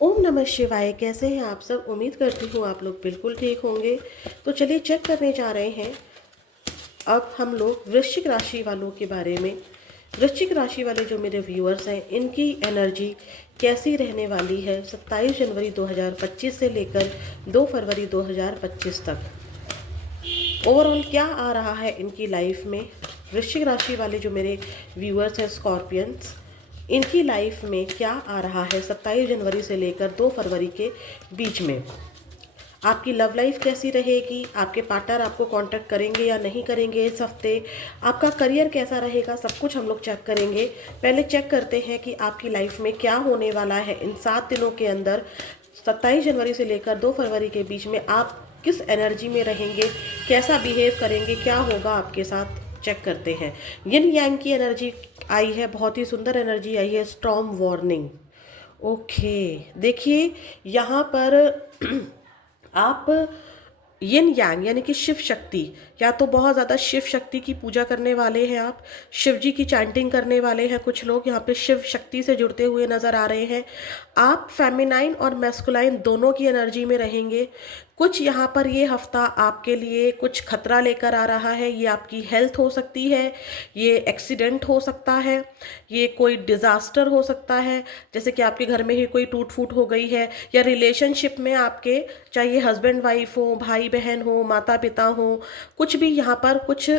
ओम नमः शिवाय। कैसे हैं आप सब? उम्मीद करती हूँ आप लोग बिल्कुल ठीक होंगे। तो चलिए चेक करने जा रहे हैं अब हम लोग वृश्चिक राशि वालों के बारे में। वृश्चिक राशि वाले जो मेरे व्यूअर्स हैं, इनकी एनर्जी कैसी रहने वाली है 27 जनवरी 2025 से लेकर 2 फरवरी 2025 तक। ओवरऑल क्या आ रहा है इनकी लाइफ में। वृश्चिक राशि वाले जो मेरे व्यूअर्स हैं, स्कॉर्पियंस, इनकी लाइफ में क्या आ रहा है 27 जनवरी से लेकर 2 फरवरी के बीच में। आपकी लव लाइफ कैसी रहेगी, आपके पार्टनर आपको कांटेक्ट करेंगे या नहीं करेंगे इस हफ्ते, आपका करियर कैसा रहेगा, सब कुछ हम लोग चेक करेंगे। पहले चेक करते हैं कि आपकी लाइफ में क्या होने वाला है इन 7 दिनों के अंदर। 27 जनवरी से लेकर 2 फरवरी के बीच में आप किस एनर्जी में रहेंगे, कैसा बिहेव करेंगे, क्या होगा आपके साथ, चेक करते हैं। यिन यांग की एनर्जी आई है, बहुत ही सुंदर एनर्जी आई है, स्टॉर्म वार्निंग। ओके, देखिए यहाँ पर आप यिन यांग यानी कि शिव शक्ति, या तो बहुत ज़्यादा शिव शक्ति की पूजा करने वाले हैं, आप शिव जी की चैंटिंग करने वाले हैं। कुछ लोग यहाँ पे शिव शक्ति से जुड़ते हुए नज़र आ रहे हैं। आप फेमिनाइन और मैस्कुलाइन दोनों की एनर्जी में रहेंगे। कुछ यहाँ पर ये हफ्ता आपके लिए कुछ खतरा लेकर आ रहा है। ये आपकी हेल्थ हो सकती है, ये एक्सीडेंट हो सकता है, ये कोई डिज़ास्टर हो सकता है, जैसे कि आपके घर में ही कोई टूट फूट हो गई है, या रिलेशनशिप में आपके, चाहे हस्बैंड वाइफ हो, भाई बहन हो, माता पिता हो, कुछ भी यहाँ पर कुछ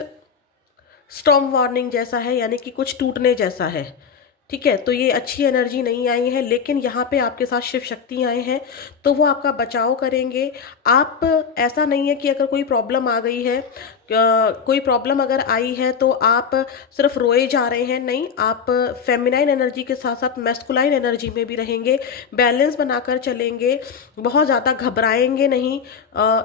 स्टॉर्म वार्निंग जैसा है, यानी कि कुछ टूटने जैसा है। ठीक है, तो ये अच्छी एनर्जी नहीं आई है, लेकिन यहाँ पे आपके साथ शिव शक्ति आए हैं तो वो आपका बचाव करेंगे। आप, ऐसा नहीं है कि अगर कोई प्रॉब्लम आ गई है, कोई प्रॉब्लम अगर आई है तो आप सिर्फ रोए जा रहे हैं, नहीं, आप फेमिनाइन एनर्जी के साथ साथ मैस्कुलाइन एनर्जी में भी रहेंगे, बैलेंस बनाकर चलेंगे, बहुत ज़्यादा घबराएंगे नहीं,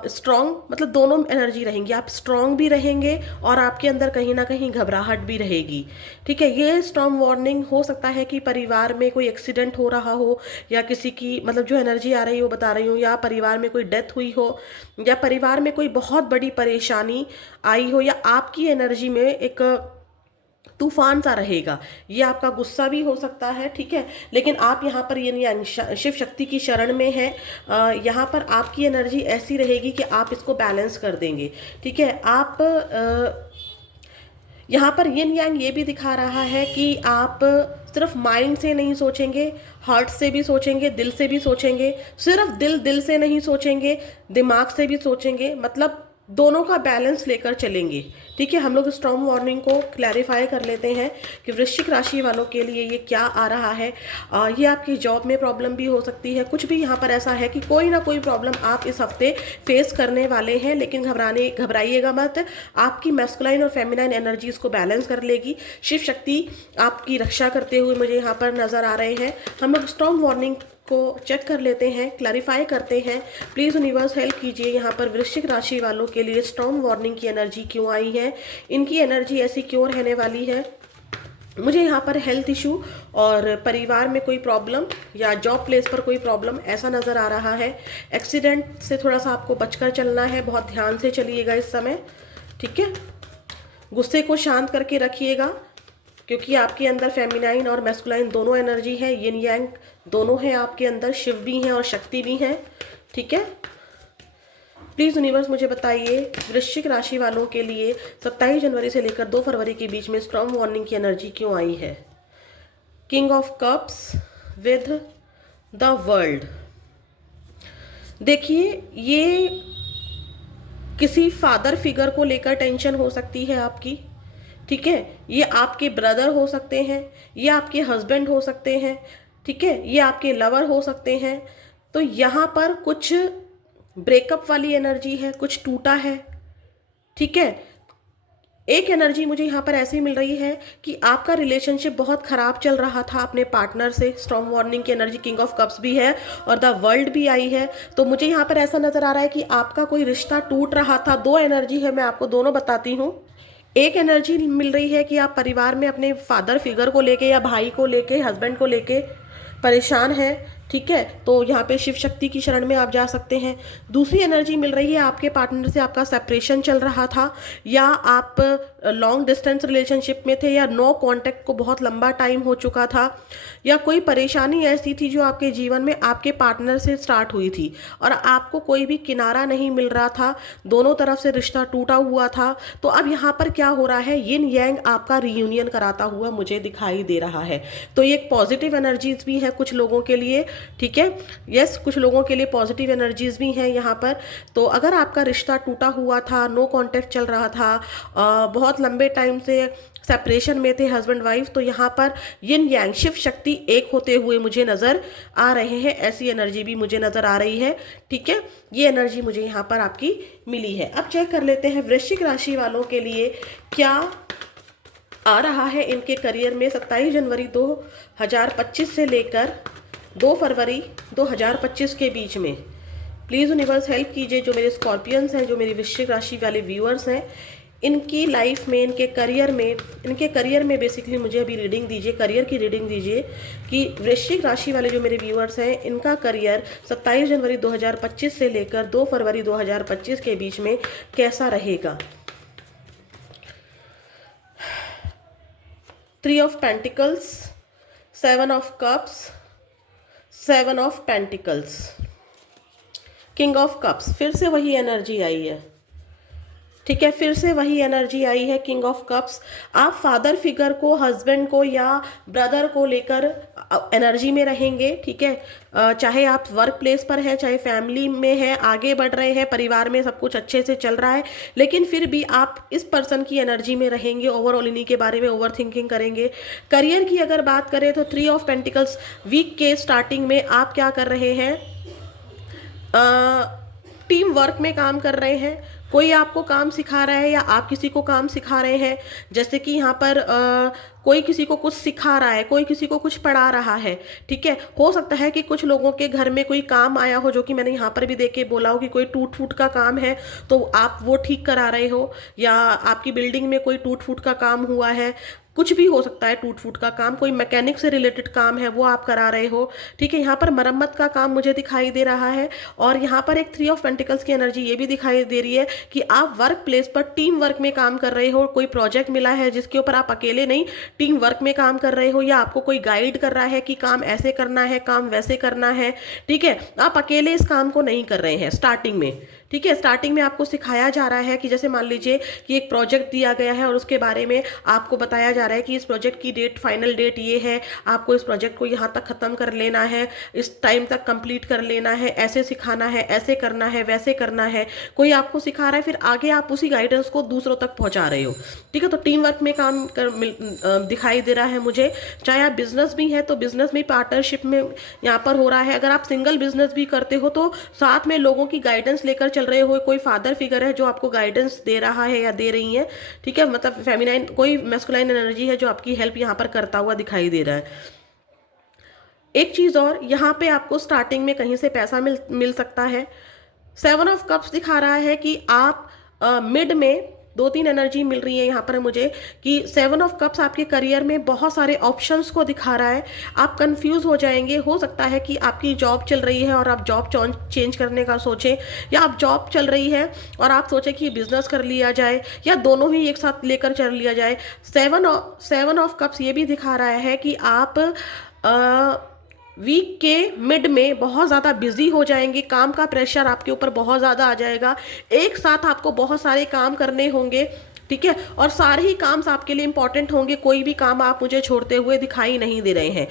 स्ट्रॉन्ग, मतलब दोनों एनर्जी रहेंगी। आप स्ट्रॉन्ग भी रहेंगे और आपके अंदर कहीं ना कहीं घबराहट भी रहेगी। ठीक है, ये स्टॉर्म वार्निंग हो सकता है कि परिवार में कोई एक्सीडेंट हो रहा हो, या किसी की, मतलब जो एनर्जी आ रही हो बता रही हूँ, या परिवार में कोई डेथ हुई हो, या परिवार में कोई बहुत बड़ी परेशानी आई हो, या आपकी एनर्जी में एक तूफान सा रहेगा। ये आपका गुस्सा भी हो सकता है। ठीक है, लेकिन आप यहाँ पर ये शिव शक्ति की शरण में है। यहाँ पर आपकी एनर्जी ऐसी रहेगी कि आप इसको बैलेंस कर देंगे। ठीक है, आप यहाँ पर यिन यांग ये भी दिखा रहा है कि आप सिर्फ माइंड से नहीं सोचेंगे, हार्ट से भी सोचेंगे, दिल से भी सोचेंगे। सिर्फ दिल से नहीं सोचेंगे, दिमाग से भी सोचेंगे, मतलब दोनों का बैलेंस लेकर चलेंगे। ठीक है, हम लोग स्टॉर्म वार्निंग को क्लैरिफाई कर लेते हैं कि वृश्चिक राशि वालों के लिए ये क्या आ रहा है। ये आपकी जॉब में प्रॉब्लम भी हो सकती है। कुछ भी यहाँ पर ऐसा है कि कोई ना कोई प्रॉब्लम आप इस हफ्ते फेस करने वाले हैं, लेकिन घबराइएगा मत। आपकी मैस्कुलाइन और फेमिनाइन एनर्जीज को बैलेंस कर लेगी। शिव शक्ति आपकी रक्षा करते हुए मुझे यहाँ पर नजर आ रहे हैं। हम लोग स्टॉर्म वार्निंग को चेक कर लेते हैं, क्लैरिफाई करते हैं। प्लीज़ यूनिवर्स हेल्प कीजिए, यहाँ पर वृश्चिक राशि वालों के लिए स्टॉर्म वार्निंग की एनर्जी क्यों आई है, इनकी एनर्जी ऐसी क्यों रहने वाली है। मुझे यहाँ पर हेल्थ इशू और परिवार में कोई प्रॉब्लम या जॉब प्लेस पर कोई प्रॉब्लम ऐसा नज़र आ रहा है। एक्सीडेंट से थोड़ा सा आपको बचकर चलना है, बहुत ध्यान से चलिएगा इस समय। ठीक है, गुस्से को शांत करके रखिएगा, क्योंकि आपके अंदर फेमिनाइन और मैस्कुलाइन दोनों एनर्जी है, यिन यांग दोनों हैं आपके अंदर, शिव भी हैं और शक्ति भी हैं। ठीक है, प्लीज़ यूनिवर्स मुझे बताइए वृश्चिक राशि वालों के लिए 27 जनवरी से लेकर 2 फरवरी के बीच में स्टॉर्म वार्निंग की एनर्जी क्यों आई है। King of cups with the world. देखिए, ये किसी फादर फिगर को लेकर टेंशन हो सकती है आपकी। ठीक है, ये आपके ब्रदर हो सकते हैं, ये आपके हस्बैंड हो सकते हैं। ठीक है, ये आपके लवर हो सकते हैं। तो यहाँ पर कुछ ब्रेकअप वाली एनर्जी है, कुछ टूटा है। ठीक है, एक एनर्जी मुझे यहाँ पर ऐसी मिल रही है कि आपका रिलेशनशिप बहुत खराब चल रहा था अपने पार्टनर से। स्टॉर्म वार्निंग की एनर्जी किंग ऑफ कप्स भी है और द वर्ल्ड भी आई है। तो मुझे यहाँ पर ऐसा नजर आ रहा है कि आपका कोई रिश्ता टूट रहा था। दो एनर्जी है, मैं आपको दोनों बताती हूँ। एक एनर्जी मिल रही है कि आप परिवार में अपने फादर फिगर को लेके या भाई को लेके, हस्बैंड को लेके परेशान हैं। ठीक है, तो यहाँ पे शिव शक्ति की शरण में आप जा सकते हैं। दूसरी एनर्जी मिल रही है आपके पार्टनर से आपका सेपरेशन चल रहा था, या आप लॉन्ग डिस्टेंस रिलेशनशिप में थे, या नो कांटेक्ट को बहुत लंबा टाइम हो चुका था, या कोई परेशानी ऐसी थी जो आपके जीवन में आपके पार्टनर से स्टार्ट हुई थी और आपको कोई भी किनारा नहीं मिल रहा था, दोनों तरफ से रिश्ता टूटा हुआ था। तो अब यहाँ पर क्या हो रहा है, यिन यांग आपका रीयूनियन कराता हुआ मुझे दिखाई दे रहा है। तो ये एक पॉजिटिव एनर्जीज भी है कुछ लोगों के लिए, ठीक है, यस, कुछ लोगों के लिए पॉजिटिव एनर्जीज भी हैं यहाँ पर। तो अगर आपका रिश्ता टूटा हुआ था, नो कांटेक्ट चल रहा था, बहुत लंबे टाइम से सेपरेशन में थे हस्बैंड वाइफ, तो यहाँ पर यिन यांग शिव शक्ति एक होते हुए मुझे नज़र आ रहे हैं, ऐसी एनर्जी भी मुझे नज़र आ रही है, ठीक है। ये एनर्जी मुझे यहाँ पर आपकी मिली है। अब चेक कर लेते हैं वृश्चिक राशि वालों के लिए क्या आ रहा है इनके करियर में 27 जनवरी 2025 से लेकर 2 फरवरी 2025 के बीच में। प्लीज़ यूनिवर्स हेल्प कीजिए, जो मेरे स्कॉर्पियंस हैं, जो मेरी वृश्चिक राशि वाले व्यूअर्स हैं, इनकी लाइफ में, इनके करियर में बेसिकली मुझे अभी रीडिंग दीजिए, करियर की रीडिंग दीजिए कि वृश्चिक राशि वाले जो मेरे व्यूअर्स हैं, इनका करियर 27 जनवरी 2025 से लेकर 2 फरवरी 2025 के बीच में कैसा रहेगा। 3 of pentacles, 7 of cups, 7 of pentacles, king of cups, फिर से वही एनर्जी आई है, ठीक है, फिर से वही एनर्जी आई है, किंग ऑफ कप्स। आप फादर फिगर को, हस्बैंड को या ब्रदर को लेकर एनर्जी में रहेंगे, ठीक है, चाहे आप वर्क प्लेस पर है, चाहे फैमिली में है, आगे बढ़ रहे हैं, परिवार में सब कुछ अच्छे से चल रहा है, लेकिन फिर भी आप इस पर्सन की एनर्जी में रहेंगे, ओवरऑल इन्हीं के बारे में ओवर थिंकिंग करेंगे। करियर की अगर बात करें तो 3 ऑफ पेंटिकल्स, वीक के स्टार्टिंग में आप क्या कर रहे हैं, टीम वर्क में काम कर रहे हैं, कोई आपको काम सिखा रहा है या आप किसी को काम सिखा रहे हैं। जैसे कि यहाँ पर कोई किसी को कुछ सिखा रहा है, कोई किसी को कुछ पढ़ा रहा है, ठीक है। हो सकता है कि कुछ लोगों के घर में कोई काम आया हो, जो कि मैंने यहाँ पर भी देख के बोला हो कि कोई टूट फूट का काम है तो आप वो ठीक करा रहे हो, या आपकी बिल्डिंग में कोई टूट फूट का काम हुआ है, कुछ भी हो सकता है टूट फूट का काम, कोई मैकेनिक से रिलेटेड काम है वो आप करा रहे हो, ठीक है। यहाँ पर मरम्मत का काम मुझे दिखाई दे रहा है, और यहाँ पर एक 3 ऑफ पेंटिकल्स की एनर्जी ये भी दिखाई दे रही है कि आप वर्क प्लेस पर टीम वर्क में काम कर रहे हो, कोई प्रोजेक्ट मिला है जिसके ऊपर आप अकेले नहीं टीम वर्क में काम कर रहे हो, या आपको कोई गाइड कर रहा है कि काम ऐसे करना है, काम वैसे करना है, ठीक है। आप अकेले इस काम को नहीं कर रहे हैं स्टार्टिंग में, ठीक है। स्टार्टिंग में आपको सिखाया जा रहा है कि जैसे मान लीजिए कि एक प्रोजेक्ट दिया गया है और उसके बारे में आपको बताया जा रहा है कि इस प्रोजेक्ट की डेट, फाइनल डेट ये है, आपको इस प्रोजेक्ट को यहाँ तक ख़त्म कर लेना है, इस टाइम तक कंप्लीट कर लेना है, ऐसे सिखाना है, ऐसे करना है, वैसे करना है, कोई आपको सिखा रहा है, फिर आगे आप उसी गाइडेंस को दूसरों तक पहुँचा रहे हो, ठीक है। तो टीम वर्क में काम दिखाई दे रहा है मुझे। चाहे आप बिजनेस भी है तो बिजनेस में पार्टनरशिप में यहाँ पर हो रहा है। अगर आप सिंगल बिजनेस भी करते हो तो साथ में लोगों की गाइडेंस लेकर चल रहे हो, कोई फादर फिगर है जो आपको गाइडेंस दे रहा है या दे रही है, ठीक है, मतलब फेमिनाइन, कोई मैस्कुलाइन एनर्जी है जो आपकी हेल्प यहाँ पर करता हुआ दिखाई दे रहा है। एक चीज और, यहाँ पे आपको स्टार्टिंग में कहीं से पैसा मिल सकता है। 7 ऑफ कप्स दिखा रहा है कि आप मिड में 2-3 एनर्जी मिल रही है यहाँ पर मुझे कि 7 ऑफ कप्स आपके करियर में बहुत सारे ऑप्शंस को दिखा रहा है। आप कंफ्यूज हो जाएंगे, हो सकता है कि आपकी जॉब चल रही है और आप जॉब चेंज करने का सोचें, या आप जॉब चल रही है और आप सोचें कि बिजनेस कर लिया जाए, या दोनों ही एक साथ लेकर चल लिया जाए। 7 ऑफ कप्स ये भी दिखा रहा है कि आप वीक के मिड में बहुत ज़्यादा बिजी हो जाएंगे, काम का प्रेशर आपके ऊपर बहुत ज़्यादा आ जाएगा, एक साथ आपको बहुत सारे काम करने होंगे, ठीक है, और सारे ही काम आपके लिए इंपॉर्टेंट होंगे, कोई भी काम आप मुझे छोड़ते हुए दिखाई नहीं दे रहे हैं।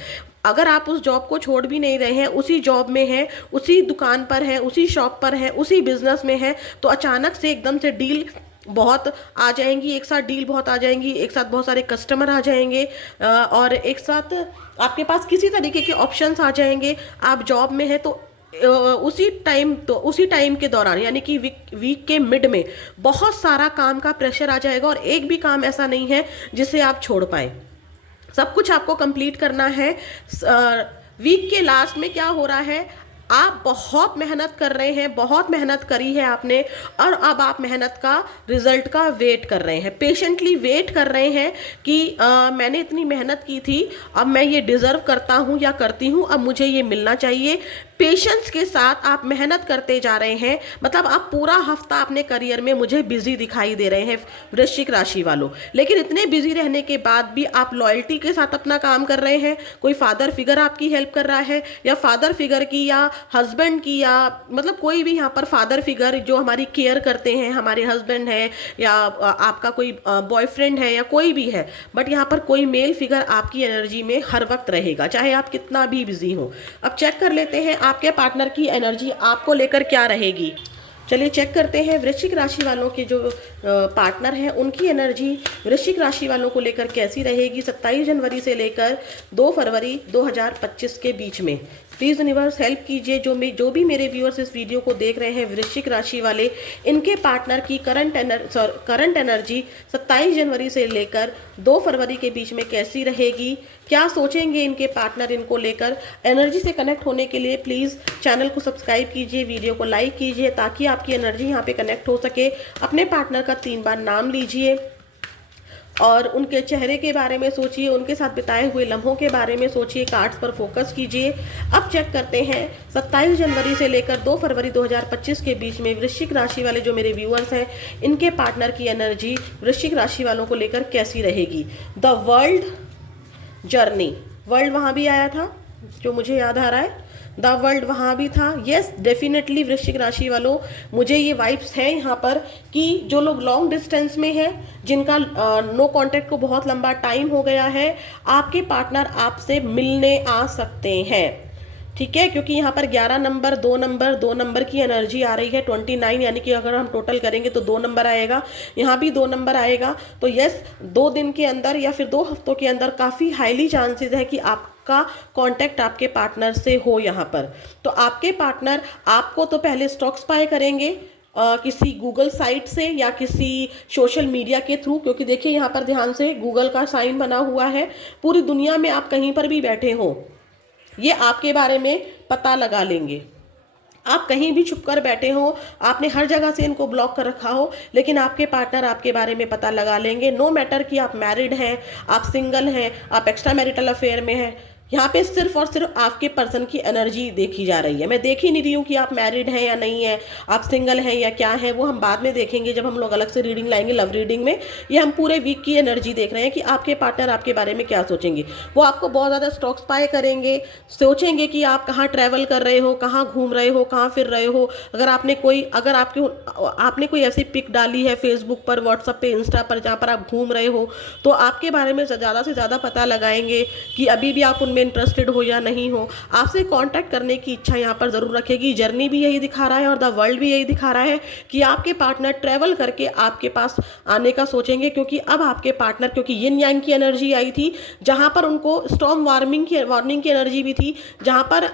अगर आप उस जॉब को छोड़ भी नहीं रहे हैं, उसी जॉब में हैं, उसी दुकान पर हैं, उसी शॉप पर हैं, उसी बिजनेस में हैं, तो अचानक से एकदम से डील बहुत आ जाएंगी, एक साथ डील बहुत आ जाएंगी, एक साथ बहुत सारे कस्टमर आ जाएंगे, और एक साथ आपके पास किसी तरीके के ऑप्शंस आ जाएंगे। आप जॉब में है तो उसी टाइम के दौरान, यानी कि वीक के मिड में बहुत सारा काम का प्रेशर आ जाएगा, और एक भी काम ऐसा नहीं है जिसे आप छोड़ पाए, सब कुछ आपको कंप्लीट करना है। वीक के लास्ट में क्या हो रहा है, आप बहुत मेहनत कर रहे हैं, बहुत मेहनत करी है आपने, और अब आप मेहनत का रिजल्ट का वेट कर रहे हैं, पेशेंटली वेट कर रहे हैं कि मैंने इतनी मेहनत की थी, अब मैं ये डिज़र्व करता हूँ या करती हूँ, अब मुझे ये मिलना चाहिए। पेशेंस के साथ आप मेहनत करते जा रहे हैं, मतलब आप पूरा हफ्ता अपने करियर में मुझे बिजी दिखाई दे रहे हैं वृश्चिक राशि वालों, लेकिन इतने बिजी रहने के बाद भी आप लॉयल्टी के साथ अपना काम कर रहे हैं। कोई फादर फिगर आपकी हेल्प कर रहा है, या फादर फिगर की, या हस्बैंड की, या मतलब कोई भी यहाँ पर फादर फिगर जो हमारी केयर करते हैं, हमारे हस्बैंड है या आपका कोई बॉयफ्रेंड है या कोई भी है, बट यहाँ पर कोई मेल फिगर आपकी एनर्जी में हर वक्त रहेगा, चाहे आप कितना भी बिजी हो। अब चेक कर लेते हैं आपके पार्टनर की एनर्जी आपको लेकर क्या रहेगी। चलिए चेक करते हैं वृश्चिक राशि वालों के जो पार्टनर हैं उनकी एनर्जी वृश्चिक राशि वालों को लेकर कैसी रहेगी 27 जनवरी से लेकर 2 फरवरी 2025 के बीच में। प्लीज़ यूनिवर्स हेल्प कीजिए, जो भी मेरे व्यूअर्स इस वीडियो को देख रहे हैं वृश्चिक राशि वाले, इनके पार्टनर की करंट एनर्जी 27 जनवरी से लेकर 2 फरवरी के बीच में कैसी रहेगी, क्या सोचेंगे इनके पार्टनर इनको लेकर। एनर्जी से कनेक्ट होने के लिए प्लीज़ चैनल को सब्सक्राइब कीजिए, वीडियो को लाइक कीजिए ताकि आपकी एनर्जी यहाँ पे कनेक्ट हो सके। अपने पार्टनर का 3 बार नाम लीजिए और उनके चेहरे के बारे में सोचिए, उनके साथ बिताए हुए लम्हों के बारे में सोचिए, कार्ड्स पर फोकस कीजिए। अब चेक करते हैं 27 जनवरी से लेकर 2 फरवरी 2025 के बीच में वृश्चिक राशि वाले जो मेरे व्यूअर्स हैं इनके पार्टनर की एनर्जी वृश्चिक राशि वालों को लेकर कैसी रहेगी। द वर्ल्ड जर्नी, वर्ल्ड वहाँ भी आया था जो मुझे याद आ रहा है, द वर्ल्ड वहाँ भी था। येस डेफिनेटली वृश्चिक राशि वालों, मुझे ये वाइब्स हैं यहाँ पर कि जो लोग लॉन्ग डिस्टेंस में हैं, जिनका नो कांटेक्ट को बहुत लंबा टाइम हो गया है, आपके पार्टनर आपसे मिलने आ सकते हैं। ठीक है, क्योंकि यहाँ पर 11 नंबर 2 नंबर की एनर्जी आ रही है, 29, यानी कि अगर हम टोटल करेंगे तो 2 नंबर आएगा, यहाँ भी 2 नंबर आएगा। तो यस 2 दिन के अंदर या फिर 2 हफ्तों के अंदर काफ़ी हाईली चांसेस है कि आपका कांटेक्ट आपके पार्टनर से हो यहाँ पर। तो आपके पार्टनर आपको तो पहले स्टॉक्स बाय करेंगे किसी गूगल साइट से या किसी सोशल मीडिया के थ्रू, क्योंकि देखिए यहाँ पर ध्यान से गूगल का साइन बना हुआ है। पूरी दुनिया में आप कहीं पर भी बैठे हो, ये आपके बारे में पता लगा लेंगे। आप कहीं भी छुपकर बैठे हो, आपने हर जगह से इनको ब्लॉक कर रखा हो, लेकिन आपके पार्टनर आपके बारे में पता लगा लेंगे। नो मैटर कि आप मैरिड हैं, आप सिंगल हैं, आप एक्स्ट्रा मैरिटल अफेयर में हैं, यहाँ पे सिर्फ और सिर्फ आपके पर्सन की एनर्जी देखी जा रही है। मैं देख ही नहीं रही हूँ कि आप मैरिड हैं या नहीं है, आप सिंगल हैं या क्या है, वो हम बाद में देखेंगे जब हम लोग अलग से रीडिंग लाएंगे लव रीडिंग में। ये हम पूरे वीक की एनर्जी देख रहे हैं कि आपके पार्टनर आपके बारे में क्या सोचेंगे। वो आपको बहुत ज़्यादा स्टॉक्स बाय करेंगे, सोचेंगे कि आप कहाँ ट्रैवल कर रहे हो, कहाँ घूम रहे हो, कहाँ फिर रहे हो। अगर आपने कोई ऐसी पिक डाली है फेसबुक पर, व्हाट्सएप पे, इंस्टा पर, जहाँ पर आप घूम रहे हो, तो आपके बारे में ज़्यादा से ज़्यादा पता लगाएंगे कि अभी भी आप उनमें इंटरेस्टेड हो या नहीं हो। आपसे कांटेक्ट करने की इच्छा यहाँ पर जरूर रखेगी। जर्नी भी यही दिखा रहा है और द वर्ल्ड भी यही दिखा रहा है कि आपके पार्टनर ट्रेवल करके आपके पास आने का सोचेंगे, क्योंकि अब आपके पार्टनर, क्योंकि यिन यांग की एनर्जी आई थी जहां पर उनको स्टॉर्म वार्निंग की एनर्जी भी थी, जहां पर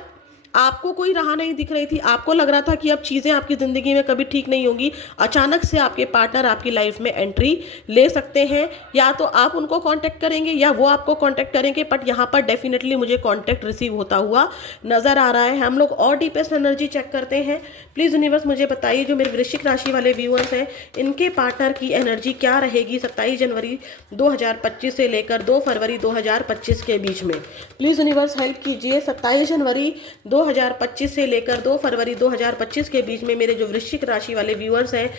आपको कोई राह नहीं दिख रही थी, आपको लग रहा था कि अब चीज़ें आपकी ज़िंदगी में कभी ठीक नहीं होंगी। अचानक से आपके पार्टनर आपकी लाइफ में एंट्री ले सकते हैं, या तो आप उनको कांटेक्ट करेंगे या वो आपको कांटेक्ट करेंगे, बट यहाँ पर डेफिनेटली मुझे कांटेक्ट रिसीव होता हुआ नज़र आ रहा है। हम लोग और डीपेस्ट एनर्जी चेक करते हैं। प्लीज़ यूनिवर्स मुझे बताइए, जो मेरे वृश्चिक राशि वाले व्यूअर्स हैं इनके पार्टनर की एनर्जी क्या रहेगी 27 जनवरी 2025 से लेकर 2 फरवरी 2025 के बीच में। प्लीज़ यूनिवर्स हेल्प कीजिए। 27 जनवरी 2025 से लेकर 2 फरवरी 2025 के बीच में मेरे जो वृश्चिक राशि वाले व्यूअर्स हैं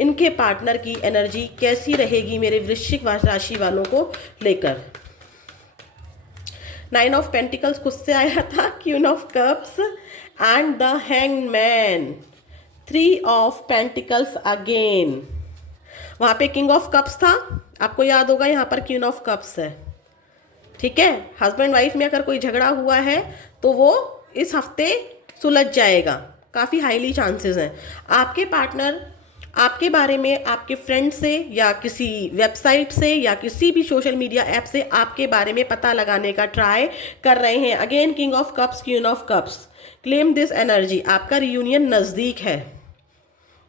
इनके पार्टनर की एनर्जी कैसी रहेगी मेरे वृश्चिक राशि वालों को लेकर। 9 ऑफ पेंटिकल्स खुद से आया था, queen of cups and the hanged man, 3 of pentacles again. वहाँ पे किंग ऑफ कप्स था, आपको याद होगा, यहाँ पर क्वीन ऑफ कप्स है। ठीक है, हस्बैंड वाइफ में अगर कोई झगड़ा हुआ है तो वो इस हफ्ते सुलझ जाएगा, काफ़ी हाईली चांसेस हैं। आपके पार्टनर आपके बारे में आपके फ्रेंड से या किसी वेबसाइट से या किसी भी सोशल मीडिया ऐप से आपके बारे में पता लगाने का ट्राई कर रहे हैं। Again king of cups, queen of cups, claim this energy. आपका रियूनियन नज़दीक है।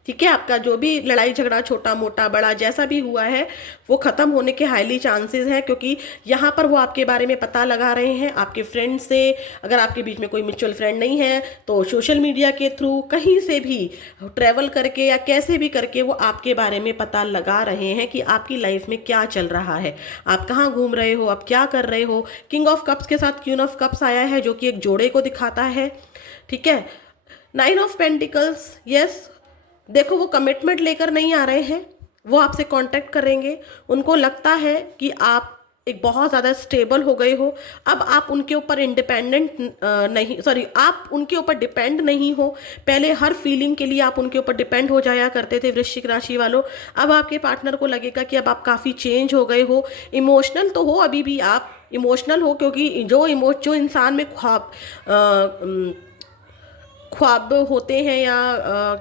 ठीक है, आपका जो भी लड़ाई झगड़ा छोटा मोटा बड़ा जैसा भी हुआ है वो खत्म होने के हाईली चांसेस हैं, क्योंकि यहाँ पर वो आपके बारे में पता लगा रहे हैं आपके फ्रेंड से। अगर आपके बीच में कोई म्यूचुअल फ्रेंड नहीं है तो सोशल मीडिया के थ्रू कहीं से भी ट्रैवल करके या कैसे भी करके वो आपके बारे में पता लगा रहे हैं कि आपकी लाइफ में क्या चल रहा है, आप कहाँ घूम रहे हो, आप क्या कर रहे हो। किंग ऑफ कप्स के साथ क्वीन ऑफ कप्स आया है जो कि एक जोड़े को दिखाता है। ठीक है, 9 ऑफ पेंटिकल्स, यस, देखो वो कमिटमेंट लेकर नहीं आ रहे हैं, वो आपसे कांटेक्ट करेंगे। उनको लगता है कि आप एक बहुत ज़्यादा स्टेबल हो गए हो, अब आप उनके ऊपर इंडिपेंडेंट नहीं, सॉरी, आप उनके ऊपर डिपेंड नहीं हो। पहले हर फीलिंग के लिए आप उनके ऊपर डिपेंड हो जाया करते थे वृश्चिक राशि वालों। अब आपके पार्टनर को लगेगा कि अब आप काफ़ी चेंज हो गए हो। इमोशनल तो हो, अभी भी आप इमोशनल हो, क्योंकि जो इंसान में ख्वाब होते हैं या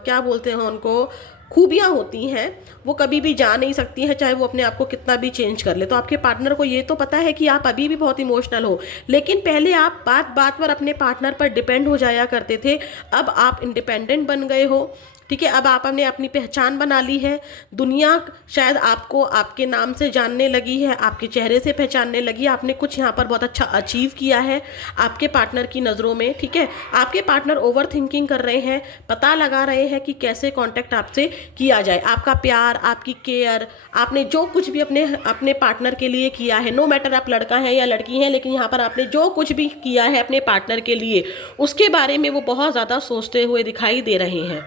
क्या बोलते हैं उनको, खूबियाँ होती हैं, वो कभी भी जा नहीं सकती हैं, चाहे वो अपने आप को कितना भी चेंज कर ले। तो आपके पार्टनर को ये तो पता है कि आप अभी भी बहुत इमोशनल हो, लेकिन पहले आप बात बात पर अपने पार्टनर पर डिपेंड हो जाया करते थे, अब आप इंडिपेंडेंट बन गए हो। ठीक है, अब आपने अपनी पहचान बना ली है। दुनिया शायद आपको आपके नाम से जानने लगी है, आपके चेहरे से पहचानने लगी है। आपने कुछ यहाँ पर बहुत अच्छा अचीव किया है आपके पार्टनर की नज़रों में। ठीक है, आपके पार्टनर ओवर थिंकिंग कर रहे हैं, पता लगा रहे हैं कि कैसे कांटेक्ट आपसे किया जाए। आपका प्यार, आपकी केयर, आपने जो कुछ भी अपने अपने पार्टनर के लिए किया है, नो मैटर आप लड़का है या लड़की है, लेकिन यहाँ पर आपने जो कुछ भी किया है अपने पार्टनर के लिए, उसके बारे में वो बहुत ज़्यादा सोचते हुए दिखाई दे रहे हैं।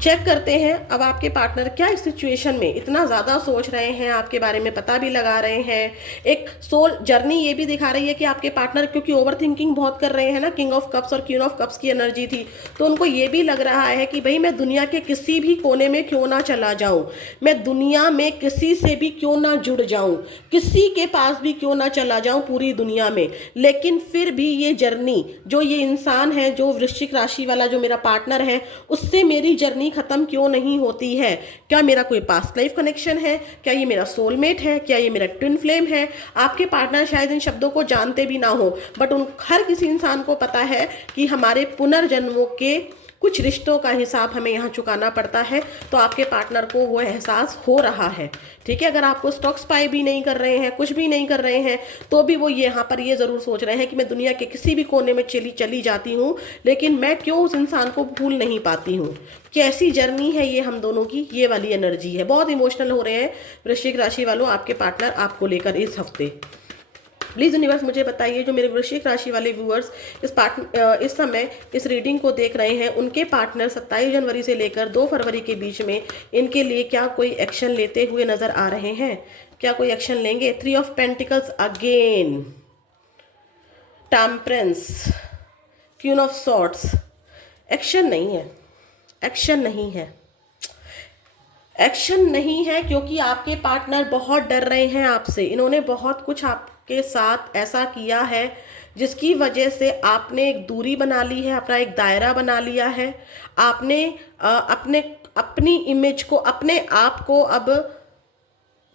चेक करते हैं अब आपके पार्टनर क्या इस सिचुएशन में इतना ज़्यादा सोच रहे हैं, आपके बारे में पता भी लगा रहे हैं। एक सोल जर्नी ये भी दिखा रही है कि आपके पार्टनर क्योंकि ओवर थिंकिंग बहुत कर रहे हैं ना, किंग ऑफ कप्स और क्वीन ऑफ कप्स की एनर्जी थी, तो उनको ये भी लग रहा है कि भाई मैं दुनिया के किसी भी कोने में क्यों ना चला जाऊं, मैं दुनिया में किसी से भी क्यों ना जुड़ जाऊं, किसी के पास भी क्यों ना चला जाऊं पूरी दुनिया में, लेकिन फिर भी ये जर्नी, जो ये इंसान है, जो वृश्चिक राशि वाला जो मेरा पार्टनर है, उससे मेरी जर्नी खत्म क्यों नहीं होती है। क्या मेरा कोई पास्ट लाइफ कनेक्शन है, क्या ये मेरा सोलमेट है, क्या ये मेरा ट्विन फ्लेम है। आपके पार्टनर शायद इन शब्दों को जानते भी ना हो, बट उन हर किसी इंसान को पता है कि हमारे पुनर्जन्मों के कुछ रिश्तों का हिसाब हमें यहाँ चुकाना पड़ता है। तो आपके पार्टनर को वो एहसास हो रहा है। ठीक है, अगर आपको स्टॉक स्पाई भी नहीं कर रहे हैं, कुछ भी नहीं कर रहे हैं, तो भी वो यहाँ पर ये ज़रूर सोच रहे हैं कि मैं दुनिया के किसी भी कोने में चली जाती हूँ, लेकिन मैं क्यों उस इंसान को भूल नहीं पाती हूँ। कैसी जर्नी है ये हम दोनों की, ये वाली एनर्जी है। बहुत इमोशनल हो रहे हैं वृश्चिक राशि वालों आपके पार्टनर आपको लेकर इस हफ्ते। प्लीज़ यूनिवर्स मुझे बताइए, जो मेरे वृश्चिक राशि वाले व्यूअर्स इस समय इस रीडिंग को देख रहे हैं, उनके पार्टनर 27 जनवरी से लेकर 2 फरवरी के बीच में इनके लिए क्या कोई एक्शन लेते हुए नज़र आ रहे हैं, क्या कोई एक्शन लेंगे। 3 of pentacles again, temperance, queen of swords. Action नहीं है, एक्शन नहीं है, एक्शन नहीं है, क्योंकि आपके पार्टनर बहुत डर रहे हैं आपसे। इन्होंने बहुत कुछ आपके साथ ऐसा किया है जिसकी वजह से आपने एक दूरी बना ली है, अपना एक दायरा बना लिया है। आपने अपनी इमेज को, अपने आप को, अब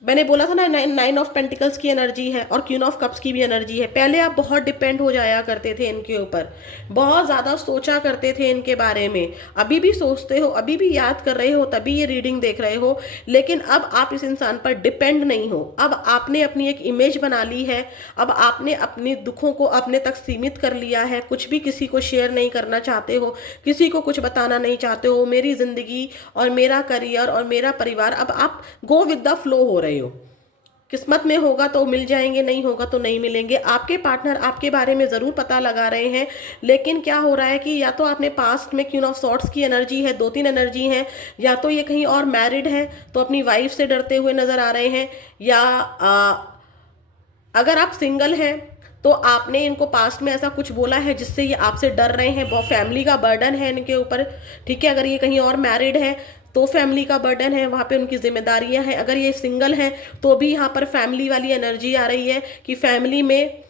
मैंने बोला था ना 9 ऑफ पेंटिकल्स की एनर्जी है और क्वीन ऑफ कप्स की भी एनर्जी है। पहले आप बहुत डिपेंड हो जाया करते थे इनके ऊपर, बहुत ज़्यादा सोचा करते थे इनके बारे में, अभी भी सोचते हो, अभी भी याद कर रहे हो, तभी ये रीडिंग देख रहे हो, लेकिन अब आप इस इंसान पर डिपेंड नहीं हो। अब आपने अपनी एक इमेज बना ली है, अब आपने अपने दुखों को अपने तक सीमित कर लिया है, कुछ भी किसी को शेयर नहीं करना चाहते हो, किसी को कुछ बताना नहीं चाहते हो। मेरी ज़िंदगी और मेरा करियर और मेरा परिवार, अब आप गो विद द फ्लो हो रहे हो। किस्मत में होगा तो मिल जाएंगे, नहीं होगा तो नहीं मिलेंगे। आपके पार्टनर आपके बारे में ज़रूर पता लगा रहे हैं, लेकिन क्या हो रहा है कि या तो आपने पास्ट में क्वीन ऑफ सॉर्ड्स की एनर्जी है, 2-3 एनर्जी हैं, या तो ये कहीं और मैरिड है तो अपनी वाइफ से डरते हुए नज़र आ रहे हैं, या अगर आप सिंगल हैं तो आपने इनको पास्ट में ऐसा कुछ बोला है जिससे ये आपसे डर रहे हैं, बहुत फैमिली का बर्डन है इनके ऊपर। ठीक है, अगर ये कहीं और मैरिड है तो फैमिली का बर्डन है, वहाँ पे उनकी जिम्मेदारियां हैं। अगर ये सिंगल हैं तो भी यहाँ पर फैमिली वाली एनर्जी आ रही है कि फैमिली में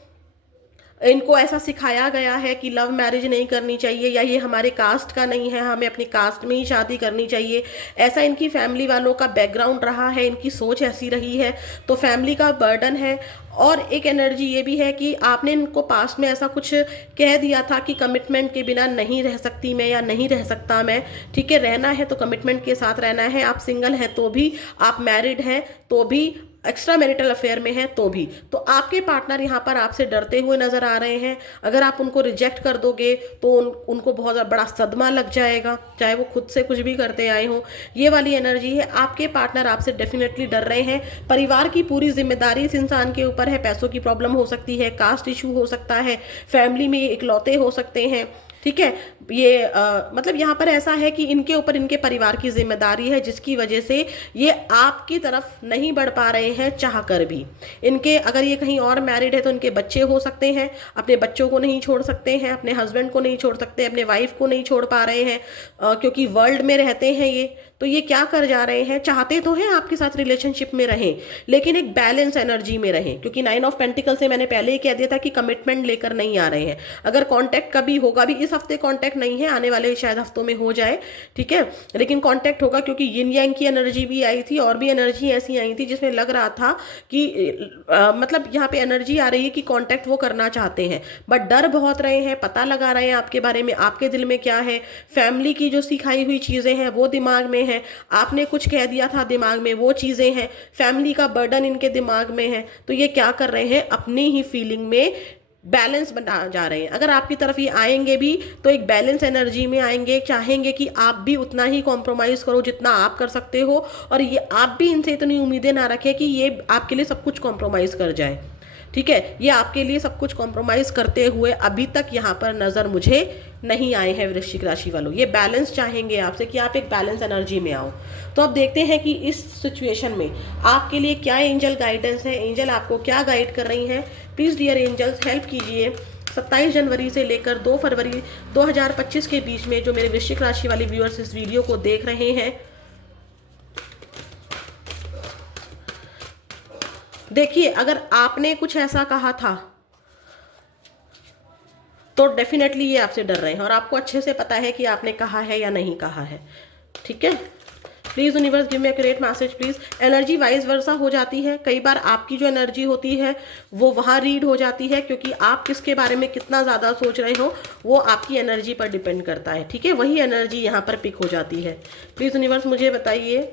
इनको ऐसा सिखाया गया है कि लव मैरिज नहीं करनी चाहिए, या ये हमारे कास्ट का नहीं है, हमें अपनी कास्ट में ही शादी करनी चाहिए, ऐसा इनकी फैमिली वालों का बैकग्राउंड रहा है, इनकी सोच ऐसी रही है, तो फैमिली का बर्डन है। और एक एनर्जी ये भी है कि आपने इनको पास्ट में ऐसा कुछ कह दिया था कि कमिटमेंट के बिना नहीं रह सकती मैं, या नहीं रह सकता मैं, ठीक है, रहना है तो कमिटमेंट के साथ रहना है। आप सिंगल हैं तो भी, आप मैरिड हैं तो भी, एक्स्ट्रा मैरिटल अफेयर में है तो भी, तो आपके पार्टनर यहाँ पर आपसे डरते हुए नजर आ रहे हैं। अगर आप उनको रिजेक्ट कर दोगे तो उनको बहुत बड़ा सदमा लग जाएगा, चाहे वो खुद से कुछ भी करते आए हों। ये वाली एनर्जी है, आपके पार्टनर आपसे डेफिनेटली डर रहे हैं। परिवार की पूरी जिम्मेदारी इस इंसान के ऊपर है। पैसों की प्रॉब्लम हो सकती है, कास्ट इशू हो सकता है, फैमिली में इकलौते हो सकते हैं, ठीक है। ये मतलब यहाँ पर ऐसा है कि इनके ऊपर इनके परिवार की जिम्मेदारी है, जिसकी वजह से ये आपकी तरफ नहीं बढ़ पा रहे हैं चाह कर भी। इनके अगर ये कहीं और मैरिड है तो इनके बच्चे हो सकते हैं, अपने बच्चों को नहीं छोड़ सकते हैं, अपने हस्बैंड को नहीं छोड़ सकते, अपने वाइफ को नहीं छोड़ पा रहे हैं, क्योंकि वर्ल्ड में रहते हैं ये। तो ये क्या कर जा रहे हैं, चाहते तो हैं आपके साथ रिलेशनशिप में रहें, लेकिन एक बैलेंस एनर्जी में रहें, क्योंकि 9 ऑफ पेंटिकल से मैंने पहले ही कह दिया था कि कमिटमेंट लेकर नहीं आ रहे हैं। अगर कांटेक्ट कभी होगा भी, इस हफ्ते कांटेक्ट नहीं है, आने वाले शायद हफ्तों में हो जाए, ठीक है, लेकिन कांटेक्ट होगा, क्योंकि यिन यांग की एनर्जी भी आई थी और भी एनर्जी ऐसी आई थी जिसमें लग रहा था कि मतलब यहाँ पे एनर्जी आ रही है कि कांटेक्ट वो करना चाहते हैं, बट डर बहुत रहे हैं, पता लगा रहे हैं आपके बारे में, आपके दिल में क्या है। फैमिली की जो सिखाई हुई चीज़ें हैं वो दिमाग में है, आपने कुछ कह दिया था दिमाग में, वो चीज़ें हैं, फैमिली का बर्डन इनके दिमाग में है। तो ये क्या कर रहे हैं, अपनी ही फीलिंग में बैलेंस बना जा रहे हैं। अगर आपकी तरफ ये आएंगे भी तो एक बैलेंस एनर्जी में आएंगे, चाहेंगे कि आप भी उतना ही कॉम्प्रोमाइज़ करो जितना आप कर सकते हो, और ये आप भी इनसे इतनी उम्मीदें ना रखें कि ये आपके लिए सब कुछ कॉम्प्रोमाइज़ कर जाए, ठीक है। ये आपके लिए सब कुछ कॉम्प्रोमाइज़ करते हुए अभी तक यहाँ पर नज़र मुझे नहीं आए हैं वृश्चिक राशि वालों। ये बैलेंस चाहेंगे आपसे कि आप एक बैलेंस एनर्जी में आओ। तो अब देखते हैं कि इस सिचुएशन में आपके लिए क्या एंजल गाइडेंस है, एंजल आपको क्या गाइड कर रही हैं। प्लीज़ डियर एंजल्स हेल्प कीजिए। 27 जनवरी से लेकर 2 फरवरी 2025 के बीच में जो मेरे वृश्चिक राशि वाले व्यूअर्स इस वीडियो को देख रहे हैं, देखिए, अगर आपने कुछ ऐसा कहा था तो डेफिनेटली ये आपसे डर रहे हैं, और आपको अच्छे से पता है कि आपने कहा है या नहीं कहा है, ठीक है। Please universe give me accurate message please. Energy wise वर्सा हो जाती है, कई बार आपकी जो एनर्जी होती है वो वहाँ रीड हो जाती है, क्योंकि आप किसके बारे में कितना ज़्यादा सोच रहे हो वो आपकी एनर्जी पर डिपेंड करता है, ठीक है। वही एनर्जी यहाँ पर पिक हो जाती है। प्लीज़ यूनिवर्स मुझे बताइए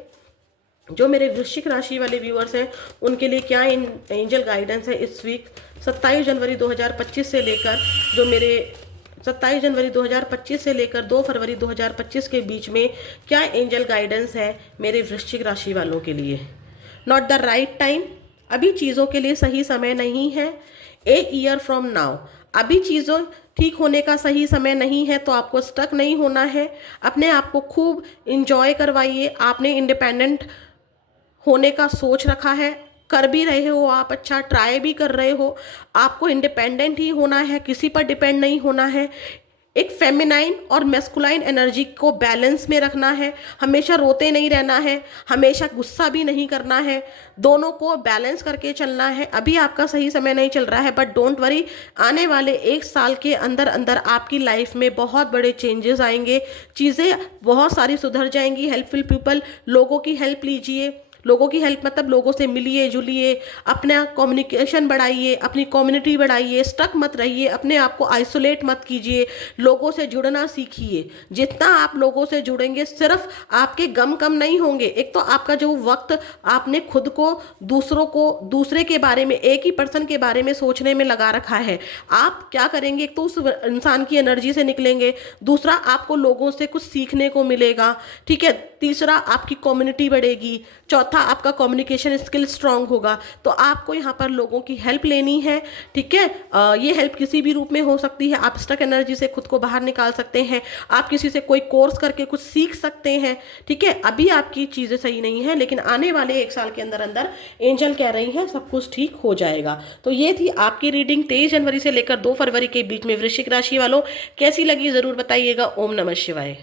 जो मेरे वृश्चिक राशि वाले व्यूअर्स हैं उनके लिए क्या एंजल गाइडेंस है इस वीक 27 जनवरी 2025 से लेकर, जो मेरे 27 जनवरी 2025 से लेकर 2 फरवरी 2025 के बीच में क्या एंजल गाइडेंस है मेरे वृश्चिक राशि वालों के लिए। नॉट द राइट टाइम, अभी चीज़ों के लिए सही समय नहीं है। ए ईयर फ्रॉम नाउ, अभी चीज़ों ठीक होने का सही समय नहीं है, तो आपको स्टक नहीं होना है। अपने आप को खूब इंजॉय करवाइए। आपने इंडिपेंडेंट होने का सोच रखा है, कर भी रहे हो आप, अच्छा ट्राई भी कर रहे हो। आपको इंडिपेंडेंट ही होना है, किसी पर डिपेंड नहीं होना है। एक फेमिनाइन और मैस्कुलाइन एनर्जी को बैलेंस में रखना है, हमेशा रोते नहीं रहना है, हमेशा गुस्सा भी नहीं करना है, दोनों को बैलेंस करके चलना है। अभी आपका सही समय नहीं चल रहा है, बट डोंट वरी, आने वाले 1 साल के अंदर अंदर आपकी लाइफ में बहुत बड़े चेंजेस आएंगे, चीज़ें बहुत सारी सुधर जाएंगी। हेल्पफुल पीपल, लोगों की हेल्प लीजिए। लोगों की हेल्प मतलब लोगों से मिलिए जुलिए, अपना कम्युनिकेशन बढ़ाइए, अपनी कम्युनिटी बढ़ाइए, स्टक मत रहिए, अपने आप को आइसोलेट मत कीजिए, लोगों से जुड़ना सीखिए। जितना आप लोगों से जुड़ेंगे सिर्फ आपके गम कम नहीं होंगे। एक तो आपका जो वक्त आपने खुद को, दूसरों को, दूसरे के बारे में, एक ही पर्सन के बारे में सोचने में लगा रखा है, आप क्या करेंगे, एक तो उस इंसान की एनर्जी से निकलेंगे, दूसरा आपको लोगों से कुछ सीखने को मिलेगा, ठीक है, तीसरा आपकी कम्युनिटी बढ़ेगी, चौथा आपका कम्युनिकेशन स्किल स्ट्रांग होगा। तो आपको यहाँ पर लोगों की हेल्प लेनी है, ठीक है। ये हेल्प किसी भी रूप में हो सकती है। आप स्टक एनर्जी से खुद को बाहर निकाल सकते हैं, आप किसी से कोई कोर्स करके कुछ सीख सकते हैं, ठीक है। अभी आपकी चीज़ें सही नहीं है, लेकिन आने वाले 1 साल के अंदर अंदर एंजल कह रही हैं सब कुछ ठीक हो जाएगा। तो ये थी आपकी रीडिंग 23 जनवरी से लेकर 2 फरवरी के बीच में वृश्चिक राशि वालों। कैसी लगी ज़रूर बताइएगा। ओम नमः शिवाय।